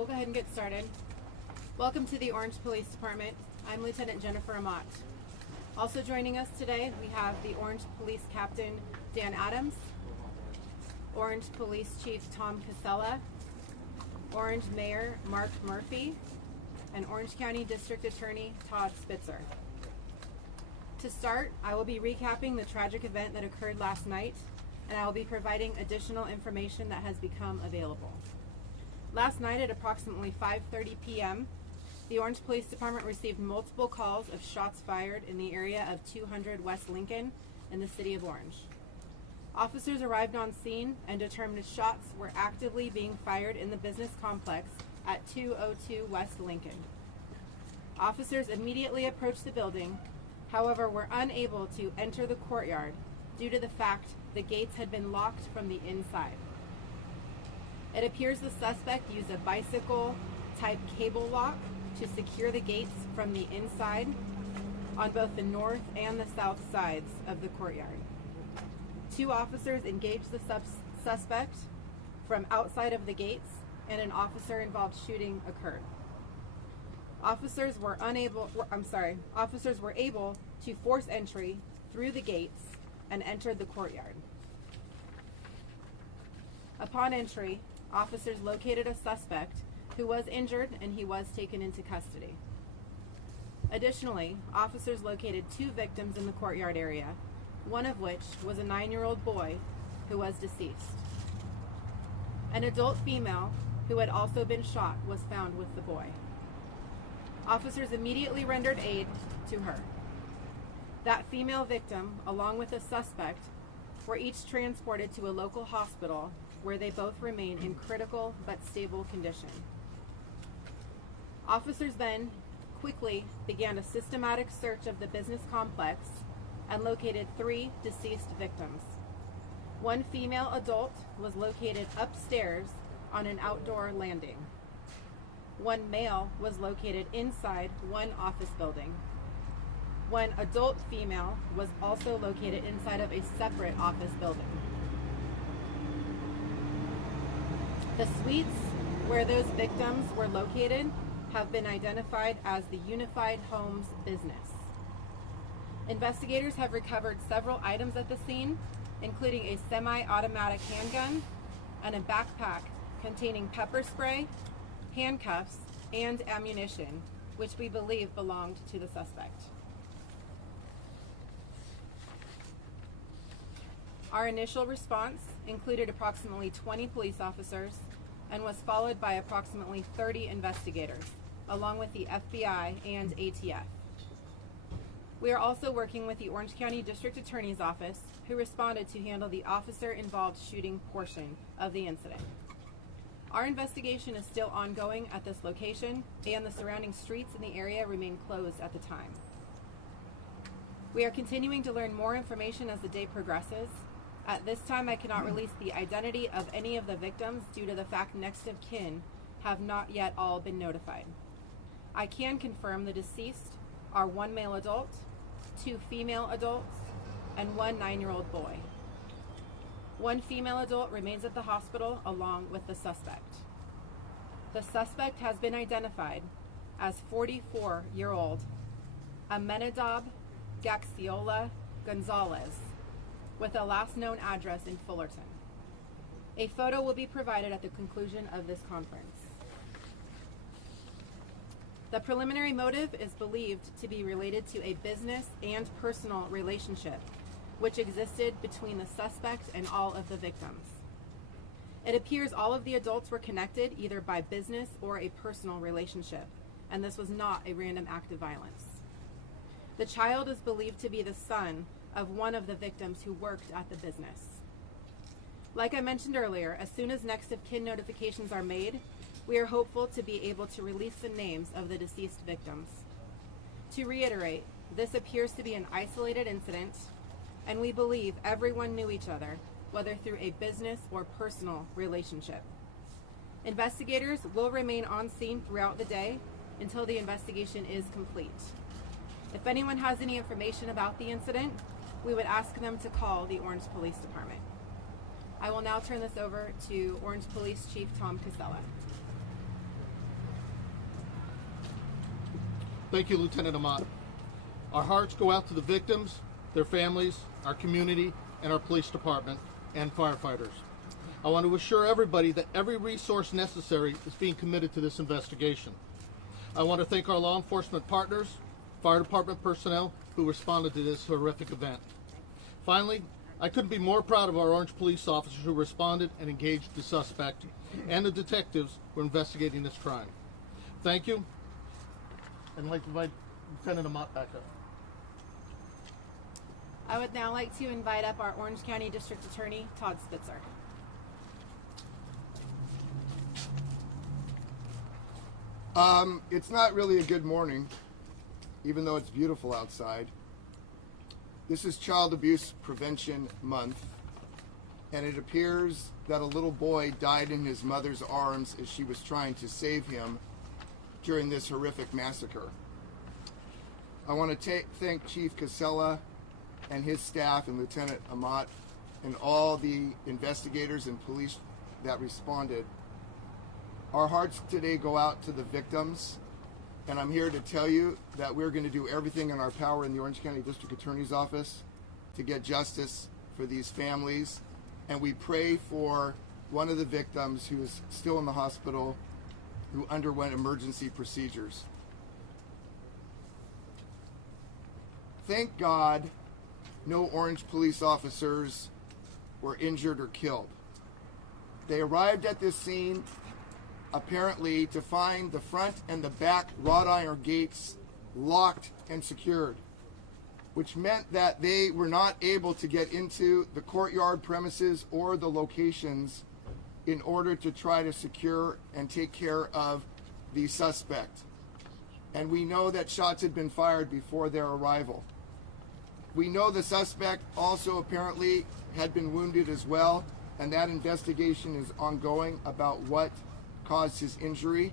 we'll go ahead and get started. Welcome to the Orange Police Department. I'm Lieutenant Jennifer Amat. Also joining us today, we have the Orange Police Captain Dan Adams, Orange Police Chief Tom Casella, Orange Mayor Mark Murphy, and Orange County District Attorney Todd Spitzer. To start, I will be recapping the tragic event that occurred last night, and I will be providing additional information that has become available. Last night at approximately 5:30 p.m., the Orange Police Department received multiple calls of shots fired in the area of 200 West Lincoln in the city of Orange. Officers arrived on scene and determined shots were actively being fired in the business complex at 202 West Lincoln. Officers immediately approached the building, however were unable to enter the courtyard due to the fact the gates had been locked from the inside. It appears the suspect used a bicycle-type cable lock to secure the gates from the inside on both the north and the south sides of the courtyard. Two officers engaged the suspect from outside of the gates, and an officer-involved shooting occurred. Officers were able to force entry through the gates and entered the courtyard. Upon entry, officers located a suspect who was injured and he was taken into custody. Additionally, officers located two victims in the courtyard area, one of which was a 9-year-old boy who was deceased. An adult female who had also been shot was found with the boy. Officers immediately rendered aid to her. That female victim, along with the suspect, were each transported to a local hospital where they both remain in critical but stable condition. Officers then quickly began a systematic search of the business complex and located 3 deceased victims. One female adult was located upstairs on an outdoor landing. One male was located inside one office building. One adult female was also located inside of a separate office building. The suites where those victims were located have been identified as the Unified Homes business. Investigators have recovered several items at the scene, including a semi-automatic handgun and a backpack containing pepper spray, handcuffs, and ammunition, which we believe belonged to the suspect. Our initial response included approximately 20 police officers and was followed by approximately 30 investigators, along with the FBI and ATF. We are also working with the Orange County District Attorney's Office, who responded to handle the officer-involved shooting portion of the incident. Our investigation is still ongoing at this location, and the surrounding streets in the area remain closed at the time. We are continuing to learn more information as the day progresses. At this time, I cannot release the identity of any of the victims due to the fact next of kin have not yet all been notified. I can confirm the deceased are 1 male adult, 2 female adults, and 1 9-year-old boy. 1 female adult remains at the hospital along with the suspect. The suspect has been identified as 44-year-old Aminadab Gaxiola Gonzalez, with a last known address in Fullerton. A photo will be provided at the conclusion of this conference. The preliminary motive is believed to be related to a business and personal relationship which existed between the suspect and all of the victims. It appears all of the adults were connected either by business or a personal relationship, and this was not a random act of violence. The child is believed to be the son of one of the victims who worked at the business. Like I mentioned earlier, as soon as next of kin notifications are made, we are hopeful to be able to release the names of the deceased victims. To reiterate, this appears to be an isolated incident, and we believe everyone knew each other, whether through a business or personal relationship. Investigators will remain on scene throughout the day until the investigation is complete. If anyone has any information about the incident, we would ask them to call the Orange Police Department. I will now turn this over to Orange Police Chief Tom Casella. Thank you, Lieutenant Amat. Our hearts go out to the victims, their families, our community, and our police department and firefighters. I want to assure everybody that every resource necessary is being committed to this investigation. I want to thank our law enforcement partners, fire department personnel who responded to this horrific event. Finally, I couldn't be more proud of our Orange police officers who responded and engaged the suspect and the detectives who are investigating this crime. Thank you. And I'd like to invite Lieutenant Amat back up. I would now like to invite up our Orange County District Attorney, Todd Spitzer. It's not really a good morning, even though it's beautiful outside. This is Child Abuse Prevention Month, and it appears that a little boy died in his mother's arms as she was trying to save him during this horrific massacre. I want to thank Chief Casella and his staff and Lieutenant Amat and all the investigators and police that responded. Our hearts today go out to the victims, and I'm here to tell you that we're going to do everything in our power in the Orange County District Attorney's Office to get justice for these families, and we pray for one of the victims who is still in the hospital who underwent emergency procedures. Thank God no Orange police officers were injured or killed. They arrived at this scene apparently to find the front and the back wrought iron gates locked and secured, which meant that they were not able to get into the courtyard premises or the locations in order to try to secure and take care of the suspect. And we know that shots had been fired before their arrival. We know the suspect also apparently had been wounded as well, and that investigation is ongoing about what caused his injury.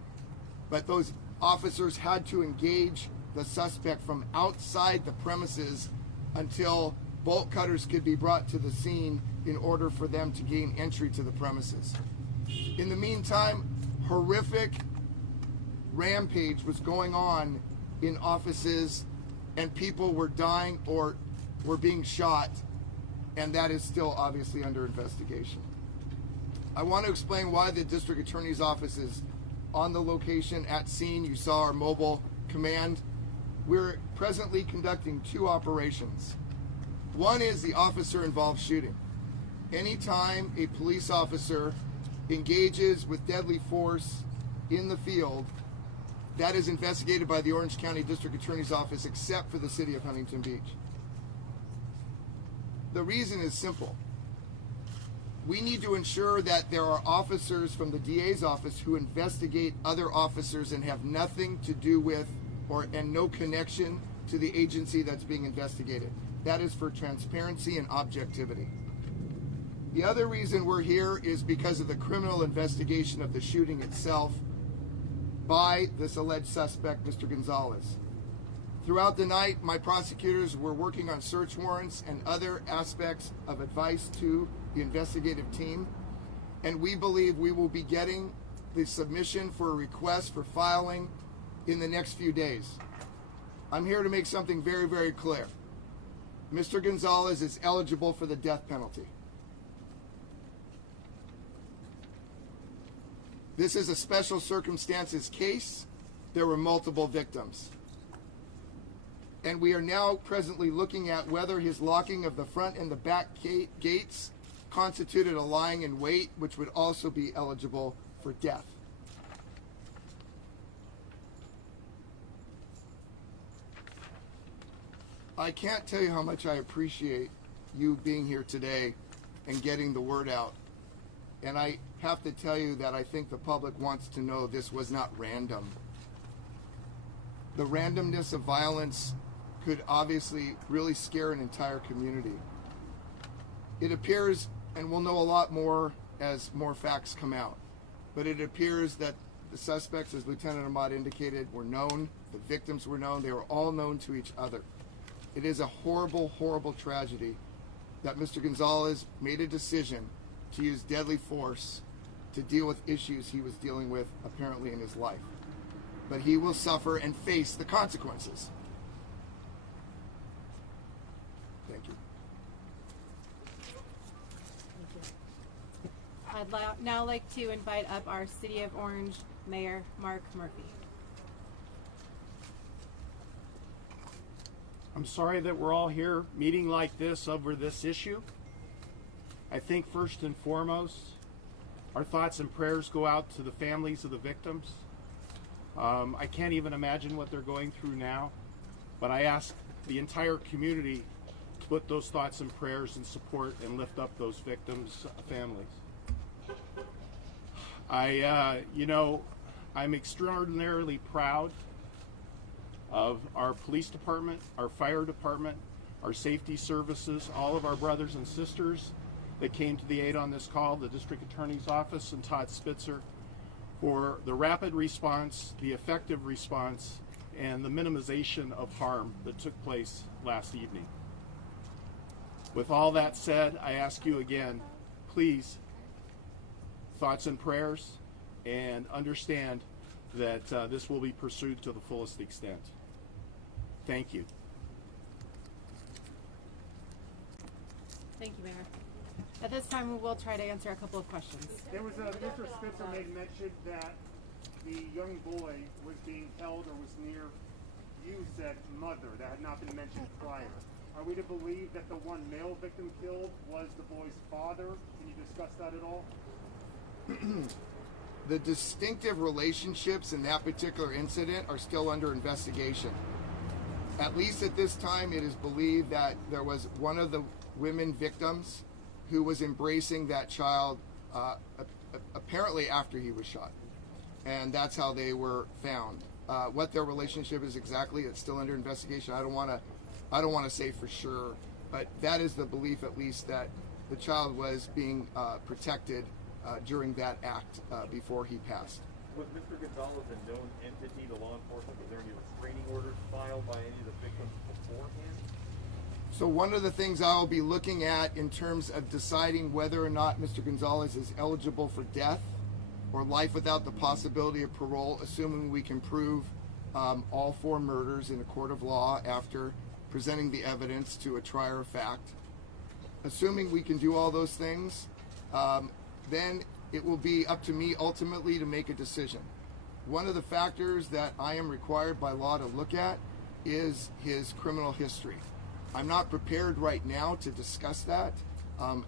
But those officers had to engage the suspect from outside the premises until bolt cutters could be brought to the scene in order for them to gain entry to the premises. In the meantime, horrific rampage was going on in offices, and people were dying or were being shot, and that is still obviously under investigation. I want to explain why the District Attorney's Office is on the location at scene. You saw our mobile command. We're presently conducting two operations. One is the officer-involved shooting. Anytime a police officer engages with deadly force in the field, that is investigated by the Orange County District Attorney's Office, except for the city of Huntington Beach. The reason is simple. We need to ensure that there are officers from the DA's office who investigate other officers and have nothing to do with and no connection to the agency that's being investigated. That is for transparency and objectivity. The other reason we're here is because of the criminal investigation of the shooting itself by this alleged suspect, Mr. Gonzalez. Throughout the night, my prosecutors were working on search warrants and other aspects of advice to the investigative team, and we believe we will be getting the submission for a request for filing in the next few days. I'm here to make something very, very clear. Mr. Gonzalez is eligible for the death penalty. This is a special circumstances case. There were multiple victims. And we are now presently looking at whether his locking of the front and the back gates constituted a lying in wait, which would also be eligible for death. I can't tell you how much I appreciate you being here today and getting the word out. And I have to tell you that I think the public wants to know this was not random. The randomness of violence could obviously really scare an entire community. It appears, and we'll know a lot more as more facts come out, but it appears that the suspects, as Lieutenant Amat indicated, were known. The victims were known. They were all known to each other. It is a horrible, horrible tragedy that Mr. Gonzalez made a decision to use deadly force to deal with issues he was dealing with apparently in his life. but he will suffer and face the consequences. Thank you. I'd now like to invite up our City of Orange Mayor, Mark Murphy. I'm sorry that we're all here meeting like this over this issue. I think first and foremost, our thoughts and prayers go out to the families of the victims. I can't even imagine what they're going through now, but I ask the entire community to put those thoughts and prayers and support and lift up those victims' families. I'm extraordinarily proud of our police department, our fire department, our safety services, all of our brothers and sisters that came to the aid on this call, the district attorney's office and Todd Spitzer, for the rapid response, the effective response, and the minimization of harm that took place last evening. With all that said, I ask you again, please, thoughts and prayers, and understand that this will be pursued to the fullest extent. Thank you. Thank you, Mayor. At this time, we will try to answer a couple of questions. There was Mr. Spitzer made mention that the young boy was being held or was near, you said, mother. That had not been mentioned prior. Are we to believe that the one male victim killed was the boy's father? Can you discuss that at all? The distinctive relationships in that particular incident are still under investigation. At least at this time, it is believed that there was one of the women victims who was embracing that child apparently after he was shot. And that's how they were found. What their relationship is exactly, it's still under investigation. I don't want to say for sure, but that is the belief, at least, that the child was being protected during that act before he passed. Was Mr. Gonzalez a known entity to law enforcement? Was there any restraining orders filed by any of the victims beforehand? So one of the things I will be looking at in terms of deciding whether or not Mr. Gonzalez is eligible for death or life without the possibility of parole, assuming we can prove all 4 murders in a court of law after presenting the evidence to a trier of fact. Assuming we can do all those things, then it will be up to me ultimately to make a decision. One of the factors that I am required by law to look at is his criminal history. I'm not prepared right now to discuss that.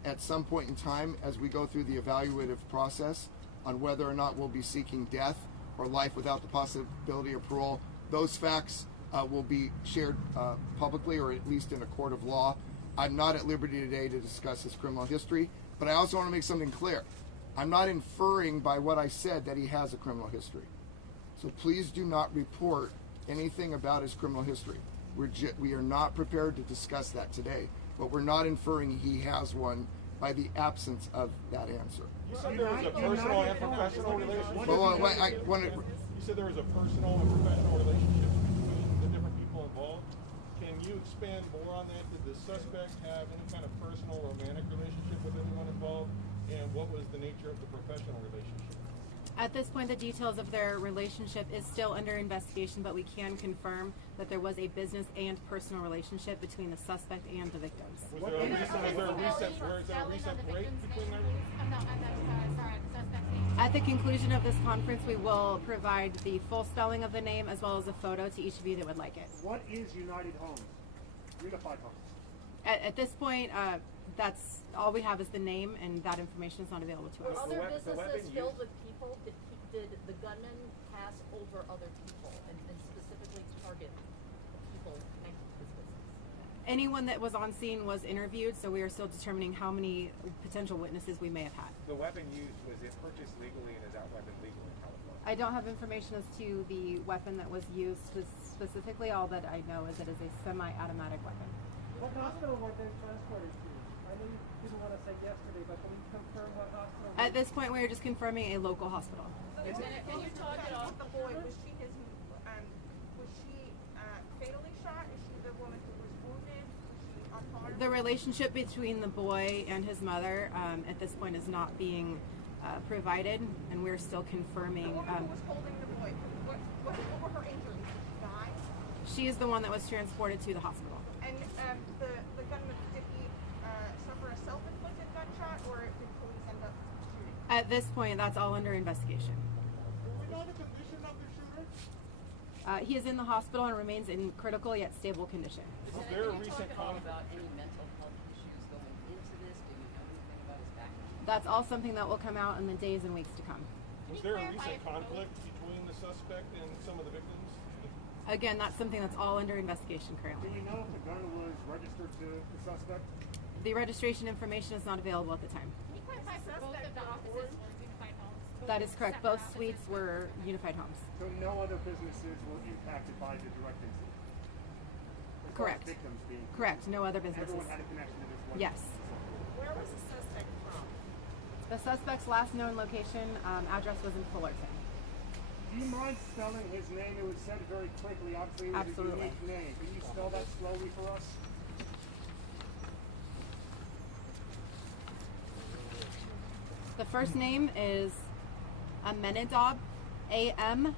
At some point in time, as we go through the evaluative process on whether or not we'll be seeking death or life without the possibility of parole, those facts will be shared publicly, or at least in a court of law. I'm not at liberty today to discuss his criminal history, but I also want to make something clear. I'm not inferring by what I said that he has a criminal history. So please do not report anything about his criminal history. We are not prepared to discuss that today, but we're not inferring he has one by the absence of that answer. You said there was a personal and professional relationship. You said there was a personal and professional relationship between the different people involved. Can you expand more on that? Did the suspect have any kind of personal romantic relationship with anyone involved? And what was the nature of the professional relationship? At this point, the details of their relationship is still under investigation, but we can confirm that there was a business and personal relationship between the suspect and the victims. Was there a recent break between them? At the conclusion of this conference, we will provide the full spelling of the name as well as a photo to each of you that would like it. What is United Homes? Unified Homes. At this point, that's all we have is the name, and that information is not available to us. Other businesses filled with people, did the gunman pass over other people and specifically target the people connected to this business? Anyone that was on scene was interviewed, so we are still determining how many potential witnesses we may have had. The weapon used, was it purchased legally, and is that weapon legal in California? I don't have information as to the weapon that was used specifically. All that I know is it is a semi-automatic weapon. What hospital were they transported to? I know you didn't want to say yesterday, but can you confirm what hospital? At this point, we are just confirming a local hospital. Can you talk about the boy? Was she fatally shot? Is she the woman who was wounded? Was she unharmed? The relationship between the boy and his mother at this point is not being provided, and we're still confirming. The woman who was holding the boy. What were her injuries? Did she die? She is the one that was transported to the hospital. And the gunman, did he suffer a self-inflicted gunshot, or did police end up shooting? At this point, that's all under investigation. Do we know the condition of the shooter? He is in the hospital and remains in critical yet stable condition. Was there a recent conflict? about any mental health issues going into this? Do you know anything about his background? That's all something that will come out in the days and weeks to come. Was there a recent conflict between the suspect and some of the victims? Again, that's something that's all under investigation Do currently. we know if the gun was registered to the suspect? The registration information is not available at the time. Can you clarify for both of the offices were unified homes? That is correct. Separate Both suites offices? were unified homes. So no other businesses were impacted by the direct incident? As far as Correct. Victims being Correct. No other businesses. Everyone had a connection to this one? Yes. Where was the suspect from? The suspect's last known location address was in Fullerton. Do you mind spelling his name? It was said very quickly. Obviously, it was Absolutely. a unique name. Can you spell that slowly for us? The first name is Aminadab, A-M-I-N-A-D-A-B,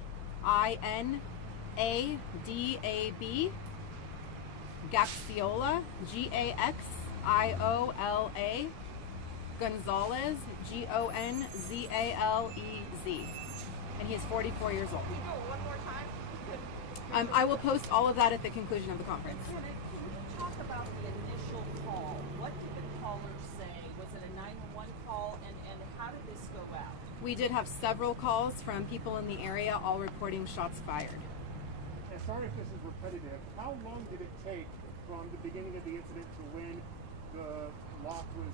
Gaxiola, G-A-X-I-O-L-A, Gonzalez, G-O-N-Z-A-L-E-Z. And he is 44 years old. Can you go one more time? I will post all of that at the conclusion of the conference. Can you talk about the initial call? What did the caller say? Was it a 911 call? And how did this go out? We did have several calls from people in the area, all reporting shots fired. And sorry if this is repetitive. How long did it take from the beginning of the incident to when the lock was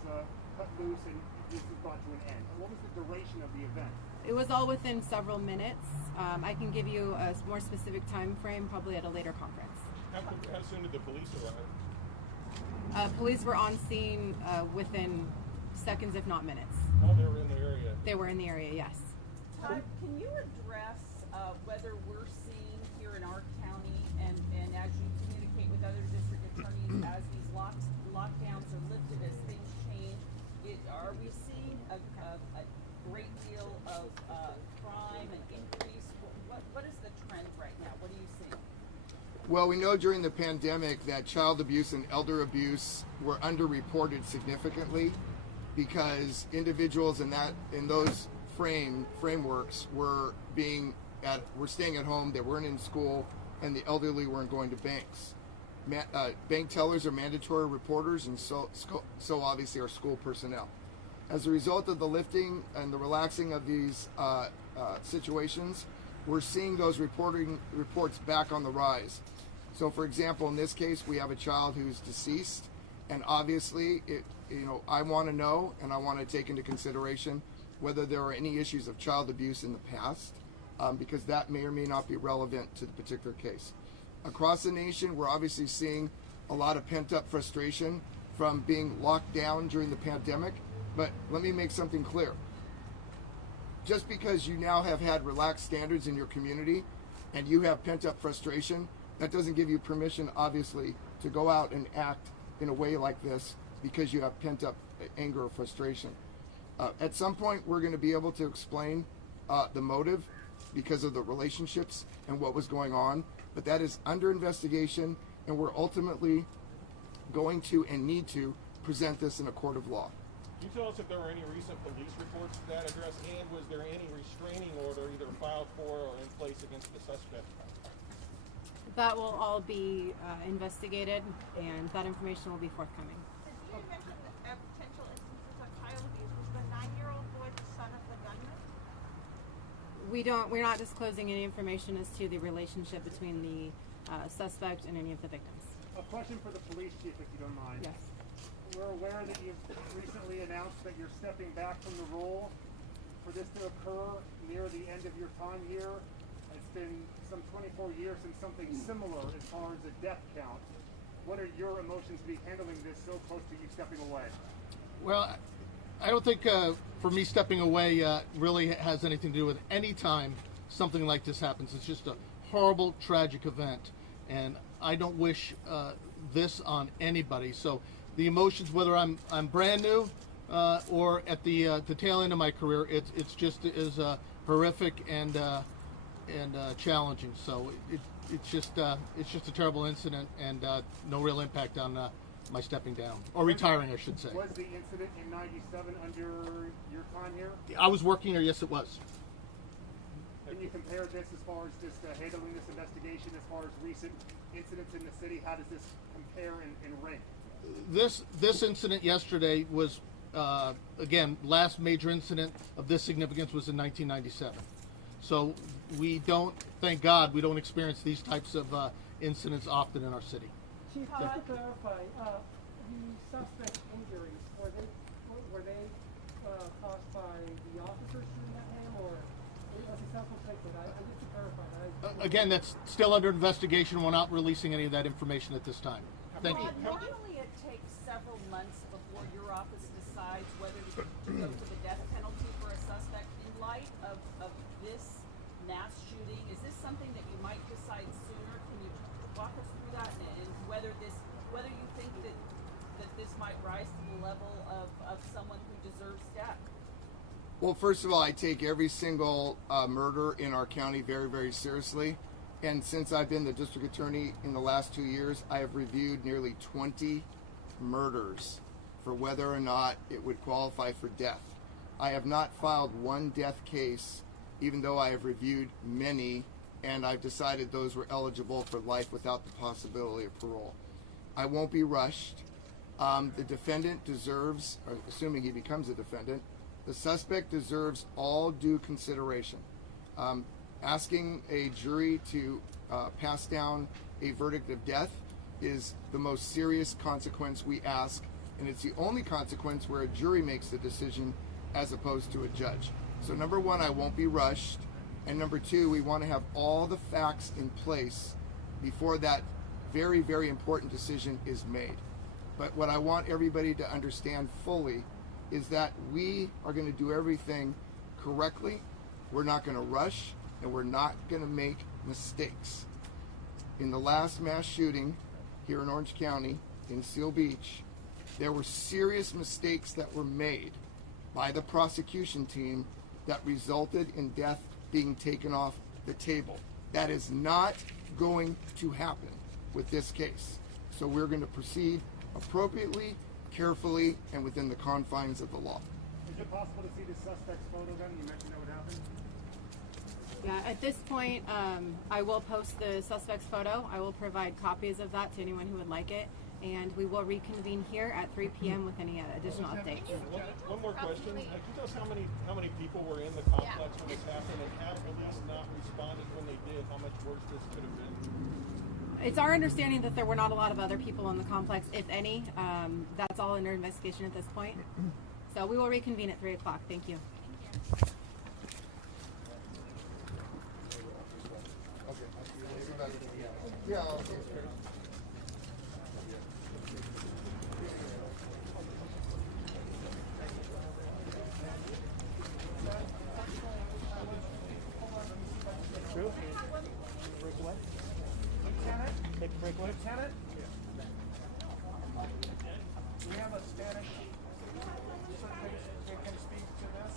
cut loose and this was brought to an end? What was the duration of the event? It was all within several minutes. I can give you a more specific time frame probably at a later conference. How soon did the police arrive? Police were on scene within seconds, if not minutes. Oh, they were in the area. They were in the area, yes. Todd, can you address whether we're seeing here in our county and as you communicate with other district attorneys as these lockdowns are lifted, as things change, are we seeing a great deal of crime and increase? What is the trend right now? What are you seeing? Well, we know during the pandemic that child abuse and elder abuse were underreported significantly because individuals in those frameworks were staying at home, they weren't in school, and the elderly weren't going to banks. Bank tellers are mandatory reporters, and so obviously are school personnel. As a result of the lifting and the relaxing of these situations, we're seeing those reports back on the rise. So, for example, in this case, we have a child who's deceased, and obviously, I want to know and I want to take into consideration whether there are any issues of child abuse in the past, because that may or may not be relevant to the particular case. Across the nation, we're obviously seeing a lot of pent-up frustration from being locked down during the pandemic. But let me make something clear. Just because you now have had relaxed standards in your community and you have pent-up frustration, that doesn't give you permission, obviously, to go out and act in a way like this because you have pent-up anger or frustration. At some point, we're going to be able to explain the motive because of the relationships and what was going on, but that is under investigation, and we're ultimately going to and need to present this in a court of law. Can you tell us if there were any recent police reports to that address, and was there any restraining order either filed for or in place against the suspect? That will all be investigated, and that information will be forthcoming. Did you mention potential instances of child abuse? Was the 9-year-old boy the son of the gunman? We're not disclosing any information as to the relationship between the suspect and any of the victims. A question for the police chief, if you don't mind. Yes. We're aware that you've recently announced that you're stepping back from the role. For this to occur near the end of your time here, it's been some 24 years since something similar as far as a death count. What are your emotions to be handling this so close to you stepping away? Well, I don't think for me stepping away really has anything to do with any time something like this happens. It's just a horrible, tragic event, and I don't wish this on anybody. So the emotions, whether I'm brand new or at the tail end of my career, it's just as horrific and challenging. So it's just a terrible incident, and no real impact on my stepping down or retiring, I should say. Was the incident in '97 under your time here? I was working there. Yes, it was. Can you compare this as far as just handling this investigation, as far as recent incidents in the city? How does this compare and rank? This incident yesterday was, again, last major incident of this significance was in 1997. So we don't, thank God, we don't experience these types of incidents often in our city. Chief, just to clarify, the suspect's injuries, were they caused by the officer shooting at him, or was he self-inflicted? Just to clarify. Again, that's still under investigation. We're not releasing any of that information at this time. Thank you. Normally it takes several months before your office decides whether to go to the death penalty for a suspect. In light of this mass shooting, is this something that you might decide sooner? Can you walk us through that, and whether you think that this might rise to the level of someone who deserves death? Well, first of all, I take every single murder in our county very, very seriously. And since I've been the district attorney in the last 2 years, I have reviewed nearly 20 murders for whether or not it would qualify for death. I have not filed one death case, even though I have reviewed many, and I've decided those were eligible for life without the possibility of parole. I won't be rushed. The defendant deserves, or assuming he becomes a defendant, the suspect deserves all due consideration. Asking a jury to pass down a verdict of death is the most serious consequence we ask, and it's the only consequence where a jury makes the decision as opposed to a judge. So number one, I won't be rushed, and number two, we want to have all the facts in place before that very, very important decision is made. But what I want everybody to understand fully is that we are going to do everything correctly. We're not going to rush, and we're not going to make mistakes. In the last mass shooting here in Orange County, in Seal Beach, there were serious mistakes that were made by the prosecution team that resulted in death being taken off the table. That is not going to happen with this case. So we're going to proceed appropriately, carefully, and within the confines of the law. Is it possible to see the suspect's photo then? You mentioned that would happen. Yeah, at this point, I will post the suspect's photo. I will provide copies of that to anyone who would like it, and we will reconvene here at 3 p.m. with any additional updates. One more question. Can you tell us how many people were in the complex when this happened, and had police not responded when they did, how much worse this could have been? It's our understanding that there were not a lot of other people in the complex, if any. That's all under investigation at this point. So we will reconvene at 3 o'clock. Thank you. Yeah. Lieutenant? We have a Spanish person who can speak to this.